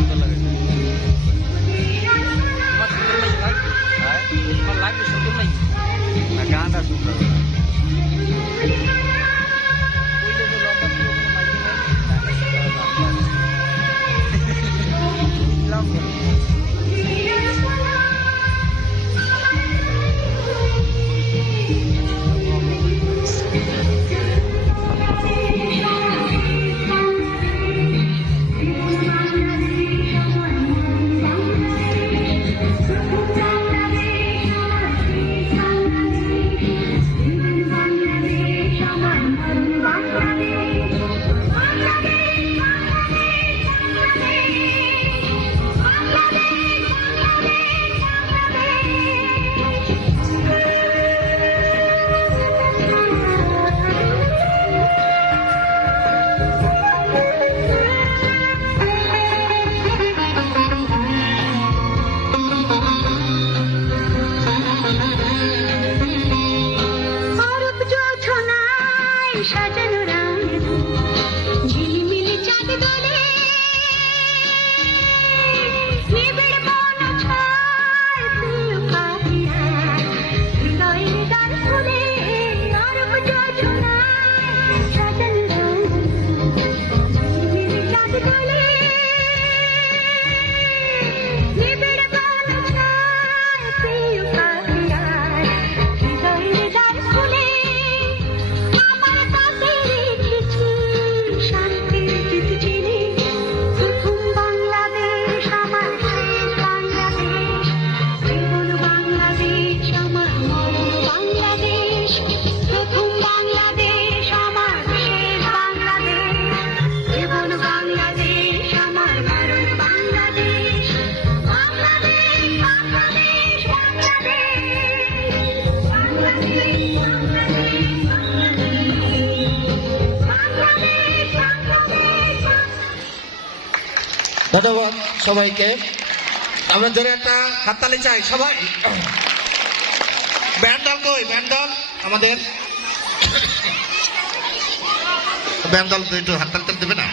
સુંદર લાગે છે સુંદર નહીં લાગે પણ લાગે સુંદર નહીં ગાંડા સુંદર ধন্যবাদ সবাইকে। আমরা জোরে একটা হাততালি চাই, সবাই। ব্যান্ডল কই? ব্যান্ডল? আমাদের। ব্যান্ডল একটু হাততালি দেবে না।